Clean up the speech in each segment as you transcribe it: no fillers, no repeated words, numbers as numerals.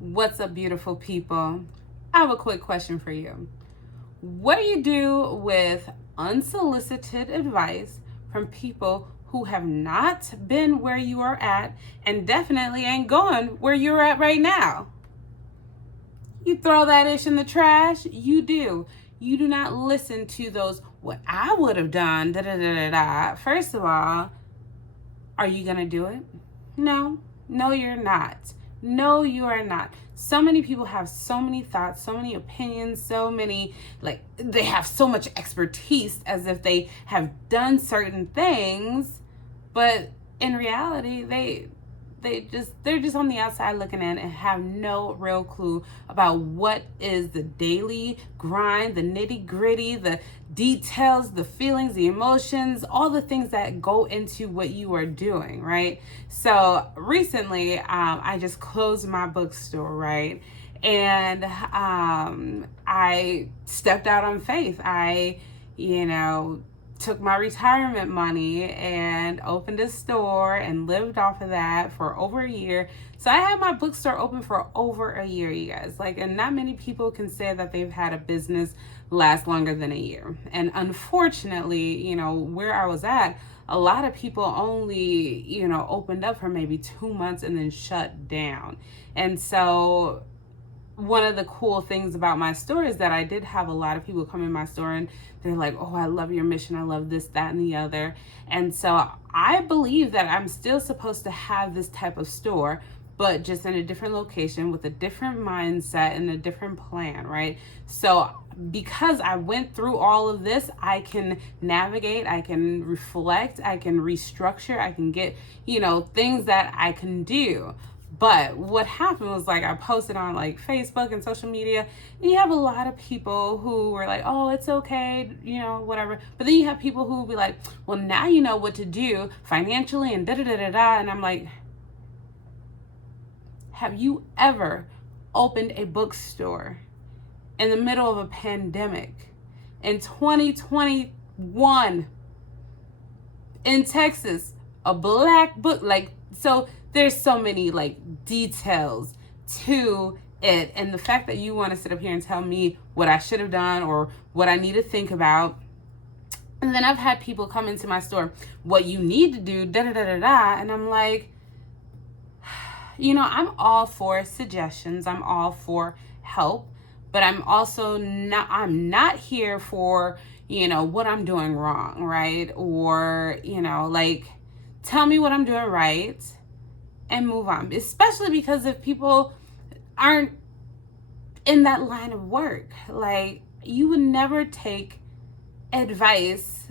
What's up, beautiful people? I have a quick question for you. What do you do with unsolicited advice from people who have not been where you are at and definitely ain't going where you're at right now? You throw that ish in the trash? You do. You do not listen to those, what I would have done, da da da da da. First of all, are you going to do it? No, you're not. No, you are not. So many people have so many thoughts, so many opinions, so many, they have so much expertise as if they have done certain things, but in reality, they're just on the outside looking in and have no real clue about what is the daily grind, the nitty gritty, the details, the feelings, the emotions, all the things that go into what you are doing, right? So recently, I just closed my bookstore, right? And I stepped out on faith. I took my retirement money and opened a store and lived off of that for over a year. So I had my bookstore open for over a year, you guys. And not many people can say that they've had a business last longer than a year. And unfortunately, where I was at, a lot of people only, opened up for maybe 2 months and then shut down. And so one of the cool things about my store is that I did have a lot of people come in my store and they're like, oh, I love your mission. I love this, that, and the other. And so I believe that I'm still supposed to have this type of store, but just in a different location with a different mindset and a different plan, right? So because I went through all of this, I can navigate, I can reflect, I can restructure, I can get, things that I can do. But what happened was I posted on Facebook and social media, and you have a lot of people who were like, oh, it's okay, whatever. But then you have people who will be like, well, now you know what to do financially and da da da da da. And I'm like, have you ever opened a bookstore in the middle of a pandemic in 2021 in Texas, a black book, so there's so many details to it, and the fact that you want to sit up here and tell me what I should have done or what I need to think about. And then I've had people come into my store, what you need to do, da da da da da, and I'm like, I'm all for suggestions, I'm all for help, but I'm not here for what I'm doing wrong, right? Or tell me what I'm doing right and move on, especially because if people aren't in that line of work, you would never take advice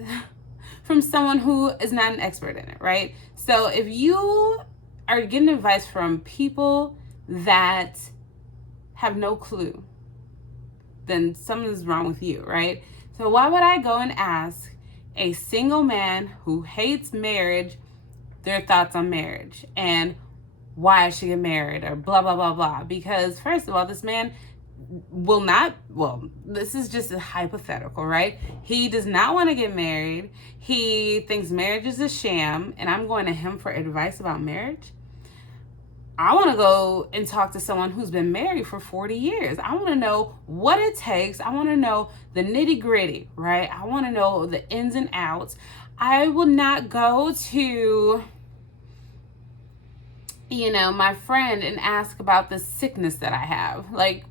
from someone who is not an expert in it, right? So if you are getting advice from people that have no clue, then something is wrong with you, right? So why would I go and ask a single man who hates marriage their thoughts on marriage and why I should get married or blah, blah, blah, blah? Because first of all, this man will not, this is just a hypothetical, right? He does not want to get married. He thinks marriage is a sham, and I'm going to him for advice about marriage. I want to go and talk to someone who's been married for 40 years. I want to know what it takes. I want to know the nitty gritty, right? I want to know the ins and outs. I will not go to my friend and ask about the sickness that I have. I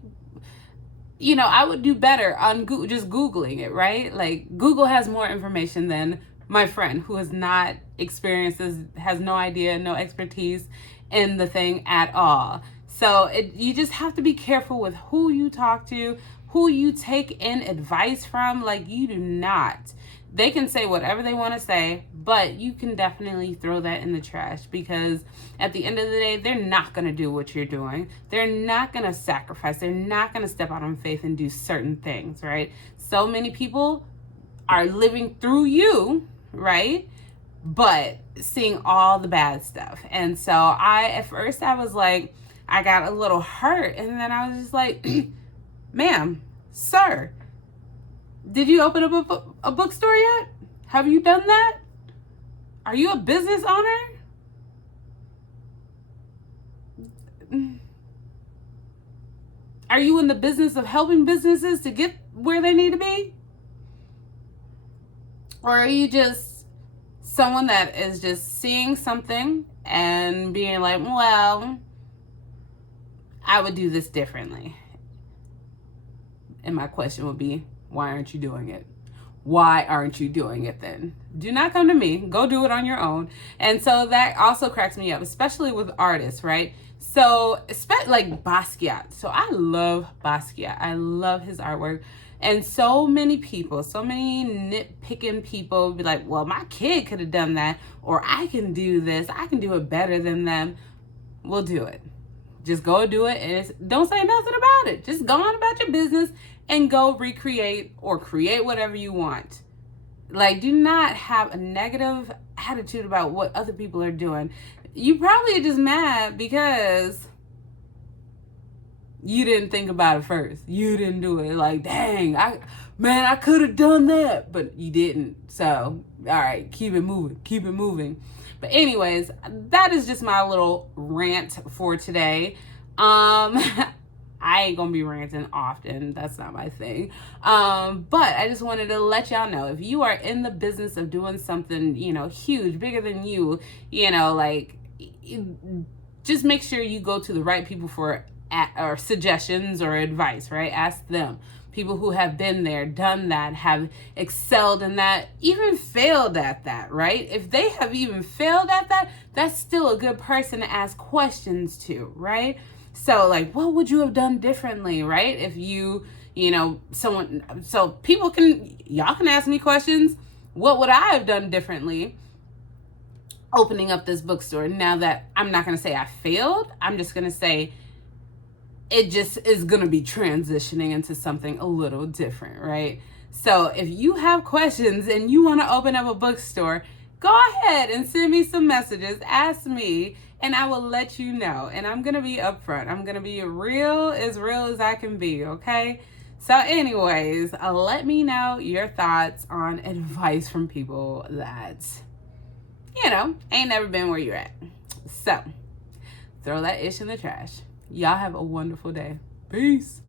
would do better on just Googling it, right? Google has more information than my friend who has not experienced this, has no idea, no expertise in the thing at all. So you just have to be careful with who you talk to, who you take in advice from. You do not. They can say whatever they want to say, but you can definitely throw that in the trash, because at the end of the day, they're not going to do what you're doing. They're not going to sacrifice. They're not going to step out on faith and do certain things, right? So many people are living through you, right? But seeing all the bad stuff. And so at first I was like, I got a little hurt. And then I was just like, ma'am, sir, did you open up a bookstore yet? Have you done that? Are you a business owner? Are you in the business of helping businesses to get where they need to be? Or are you just someone that is just seeing something and being like, well, I would do this differently? And my question would be, why aren't you doing it? Why aren't you doing it then? Do not come to me. Go do it on your own. And so that also cracks me up, especially with artists, right? So, like Basquiat. So I love Basquiat. I love his artwork. And so many people, so many nitpicking people be like, well, my kid could have done that, or I can do this. I can do it better than them. We'll do it. Just go do it and don't say nothing about it. Just go on about your business and go recreate or create whatever you want. Like, do not have a negative attitude about what other people are doing. You probably are just mad because you didn't think about it first. You didn't do it. Like, dang, I could have done that, but you didn't. So, all right, keep it moving. Keep it moving. But anyways, that is just my little rant for today. I ain't gonna be ranting often. That's not my thing. But I just wanted to let y'all know, if you are in the business of doing something, huge, bigger than you, like, just make sure you go to the right people for or suggestions or advice, right? Ask them. People who have been there, done that, have excelled in that, even failed at that, right? If they have even failed at that, that's still a good person to ask questions to, right? So, like, what would you have done differently, right? If y'all can ask me questions. What would I have done differently opening up this bookstore? Now that I'm not going to say I failed, I'm just going to say it just is going to be transitioning into something a little different, right? So if you have questions and you want to open up a bookstore, go ahead and send me some messages. Ask me, and I will let you know. And I'm going to be upfront. I'm going to be real as I can be, okay? So anyways, let me know your thoughts on advice from people that, ain't never been where you're at. So throw that ish in the trash. Y'all have a wonderful day. Peace.